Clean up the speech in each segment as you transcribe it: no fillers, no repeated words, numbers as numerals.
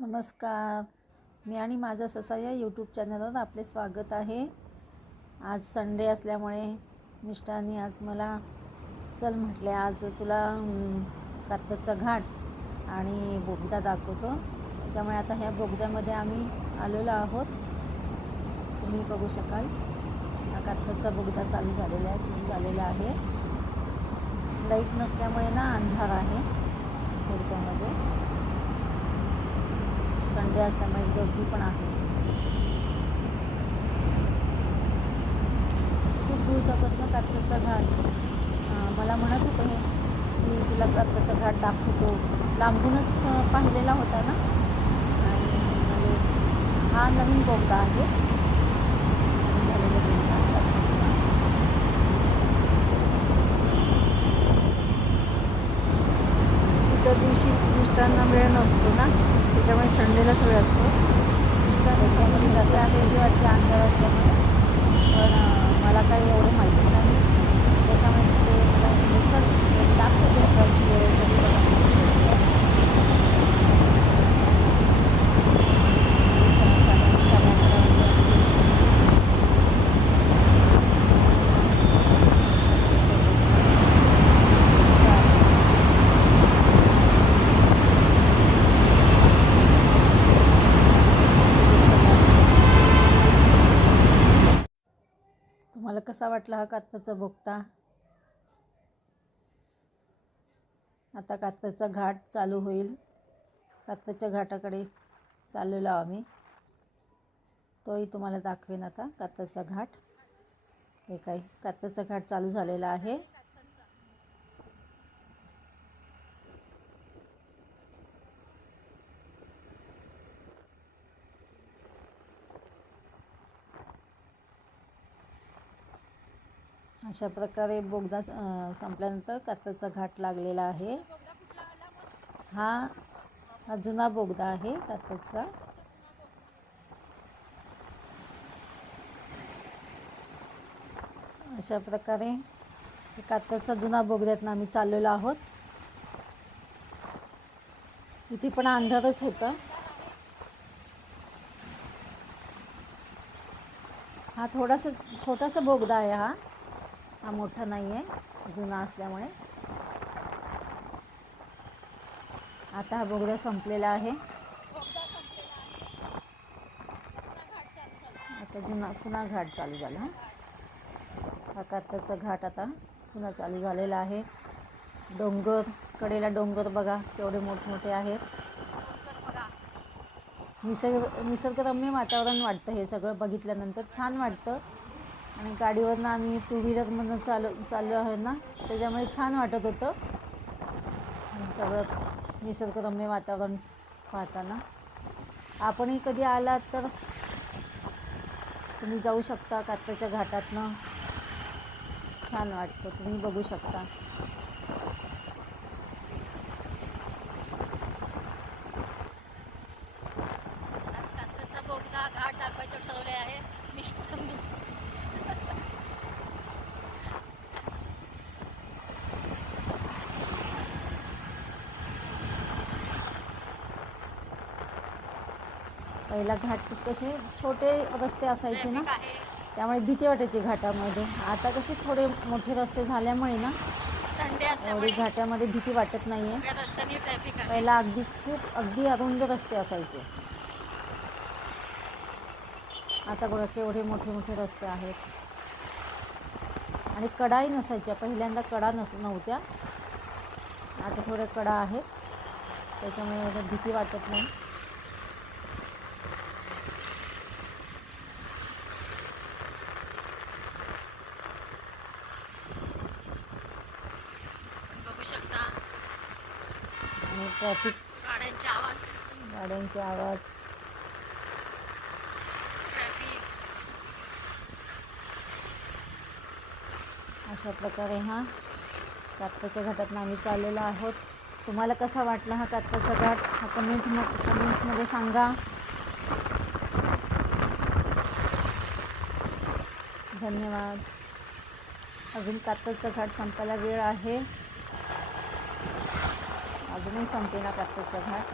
नमस्कार. मी आणि माझा ससा या यूट्यूब चॅनलवर आपले स्वागत आहे. आज संडे असल्यामुळे मिस्टरांनी आज मला चल म्हटले, आज तुला कात्रजचा घाट आणि बोगदा दाखवतो. त्याच्यामुळे आता ह्या बोगद्यामध्ये आम्ही आलेलो आहोत. तुम्ही बघू शकाल हा कात्रजचा बोगदा चालू झालेला आहे, सुरू झालेला आहे. लाईट नसल्यामुळे ना अंधार आहे बोगद्यामध्ये. संडे असल्यामुळे गर्दी पण आहे. खूप दिवसापासून कात्रजचा घाट मला म्हणत होते की तुला कात्रजचा घाट दाखवतो. लांबूनच पाहिलेला होता ना, आणि म्हणजे हा नवीन बोगदा आहे झालेला बोगदा कात्रजचा. इतर दिवशी मिस्टरांना वेळ नसतो ना, त्याच्यामुळे संडेलाच वेळ असतो. मिस्टर जाते आहे किंवा ते अंधार असल्यामुळे, पण मला काही एवढं माहिती नाही. त्याच्यामुळे ते मला चल दाखव सकाळची वेळ तुम्हाला कसा वाटला हा कात्रजचा बोगदा. आता कात्रजचा घाट चालू होईल. कात्रजच्या घाटाकडे चाललेलो आम्ही, तोही तुम्हाला दाखवेन. आता कात्रजचा घाट हे काय, कात्रजचा घाट चालू झालेला आहे. अशा प्रकारे बोगदा संपल्यानंतर कात्रजचा घाट लागलेला आहे. हा जुना बोगदा आहे कात्रजचा. अशा प्रकारे कात्रजचा जुना बोगद्यातून आम्ही चाललेलो आहोत. इथे पण अंधारच होता. हा थोडासा छोटासा बोगदा आहे. हा मोठा नाही आहे, जुना असल्यामुळे. आता हा बोगदा संपलेला आहे. आता पुन्हा घाट चालू झाला. हा कात्रजचा घाट आता पुन्हा चालू झालेला आहे. डोंगर, कडेला डोंगर बघा केवढे मोठमोठे आहेत. निसर्गरम्य वातावरण वाटतं. हे सगळं बघितल्यानंतर छान वाटतं. आणि गाडीवरनं आम्ही टू व्हीलरमधून चाललो आहे ना, त्याच्यामुळे छान वाटत होतं सगळं निसर्गरम्य वातावरण पाहताना. आपणही कधी आलात तर तुम्ही जाऊ शकता कात्रजच्या घाटातनं. छान वाटतं, तुम्ही बघू शकता. आज कात्रजचा बोगदा घाट दाखवायचं ठरवले आहे मिस्टरांनी. पहिला घाट कसे छोटे रस्ते असायचे ना, त्यामुळे भीती वाटायची घाटामध्ये. आता कसे थोडे मोठे रस्ते झाल्यामुळे ना, एवढी घाटामध्ये भीती वाटत नाही आहे. पहिला अगदी अरुंद रस्ते असायचे. आता बघा केवढे मोठे मोठे रस्ते आहेत. आणि कडाही नसायच्या. पहिल्यांदा कडा नव्हत्या. आता थोड्या कडा आहेत, त्याच्यामुळे एवढं भीती वाटत नाही. बघू शकता. आणि ट्रॅफिक, गाड्यांचे आवाज, ट्रॅफिक. अशा प्रकारे हा कात्रजच्या घाटातून आम्ही चाललेलो आहोत. तुम्हाला कसा वाटला हा कात्रजचा घाट, हा कमेंट्समध्ये सांगा. धन्यवाद. अजून कात्रजचा घाट संपायला वेळ आहे. अजूनही संपेना कात्रजचा घाट.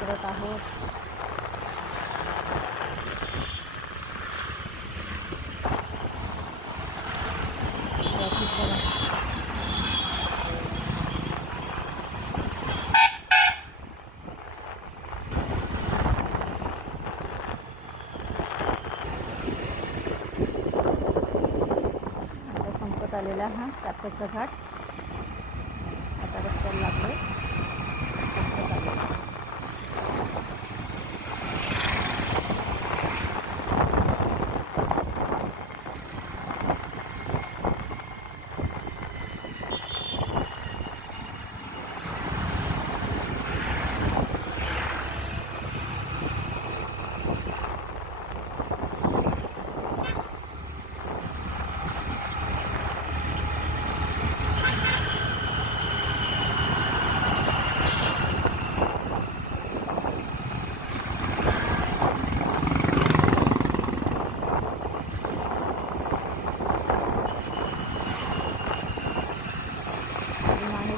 करत आहोत. ट्रॅफिक बघा. आता संपत आलेला हा कात्याचा घाट. आता रस्त्याला लागलो. संपत आलेला.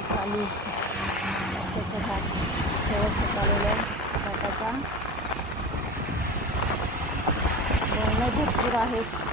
चालू त्याचा घाट शेवट होत आलेला आहे घाटाचा. वळणं भरपूर आहेत.